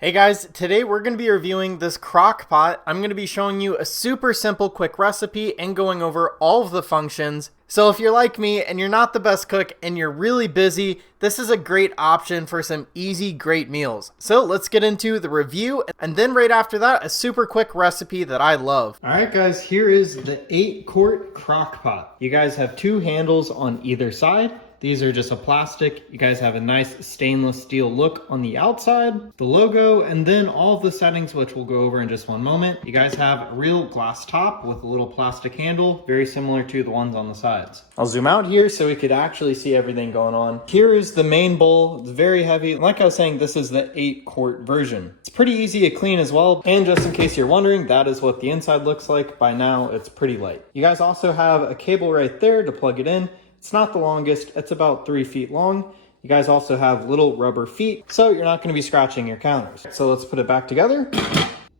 Hey guys, today we're going to be reviewing this Crock-Pot. I'm going to be showing you a super simple quick recipe and going over all of the functions. So if you're like me and you're not the best cook and you're really busy, this is a great option for some easy, great meals. So let's get into the review, and then right after that, a super quick recipe that I love. Alright guys, here is the 8-quart Crock-Pot. You guys have two handles on either side. These are just a plastic. You guys have a nice stainless steel look on the outside, the logo, and then all of the settings, which we'll go over in just one moment. You guys have a real glass top with a little plastic handle, very similar to the ones on the sides. I'll zoom out here so we could actually see everything going on. Here is the main bowl. It's very heavy. Like I was saying, this is the 8-quart version. It's pretty easy to clean as well. And just in case you're wondering, that is what the inside looks like. By now, it's pretty light. You guys also have a cable right there to plug it in. It's not the longest, it's about 3 feet long. You guys also have little rubber feet, so you're not gonna be scratching your counters. So let's put it back together.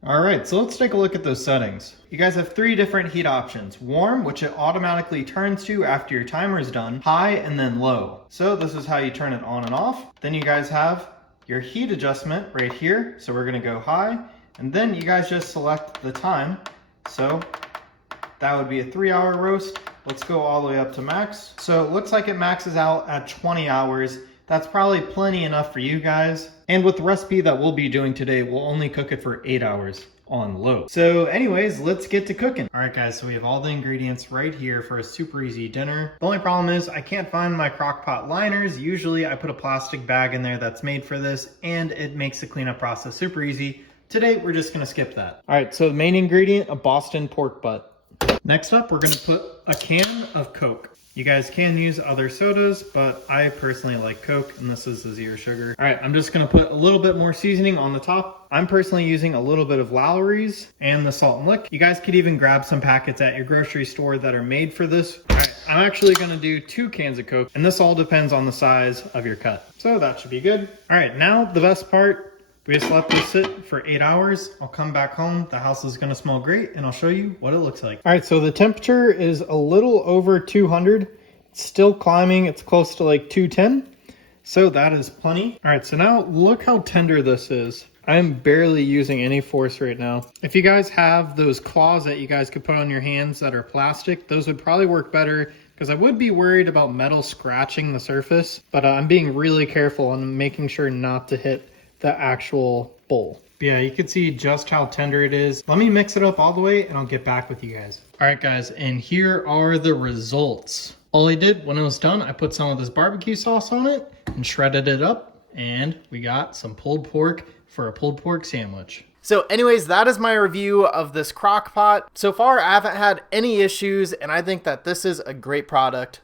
All right, so let's take a look at those settings. You guys have 3 different heat options. Warm, which it automatically turns to after your timer is done. High, and then low. So this is how you turn it on and off. Then you guys have your heat adjustment right here. So we're gonna go high, and then you guys just select the time. So that would be a 3-hour roast. Let's go all the way up to max. So it looks like it maxes out at 20 hours. That's probably plenty enough for you guys. And with the recipe that we'll be doing today, we'll only cook it for 8 hours on low. So anyways, let's get to cooking. All right guys, so we have all the ingredients right here for a super easy dinner. The only problem is I can't find my Crock-Pot liners. Usually I put a plastic bag in there that's made for this, and it makes the cleanup process super easy. Today, we're just gonna skip that. All right, so the main ingredient, a Boston pork butt. Next up, we're gonna put a can of Coke. You guys can use other sodas, but I personally like Coke, and this is the 0 sugar. All right, I'm just gonna put a little bit more seasoning on the top. I'm personally using a little bit of Lowry's and the salt and lick. You guys could even grab some packets at your grocery store that are made for this. All right, I'm actually gonna do 2 cans of Coke, and this all depends on the size of your cut. So that should be good. All right, now the best part. We just let this sit for 8 hours. I'll come back home. The house is gonna smell great, and I'll show you what it looks like. All right, so the temperature is a little over 200. It's still climbing. It's close to like 210. So that is plenty. All right, so now look how tender this is. I'm barely using any force right now. If you guys have those claws that you guys could put on your hands that are plastic, those would probably work better, because I would be worried about metal scratching the surface, but I'm being really careful and making sure not to hit the actual bowl. Yeah, you can see just how tender it is. Let me mix it up all the way and I'll get back with you guys. All right guys, and here are the results. All I did when it was done, I put some of this barbecue sauce on it and shredded it up, and we got some pulled pork for a pulled pork sandwich. So anyways, that is my review of this Crock-Pot. So far, I haven't had any issues, and I think that this is a great product.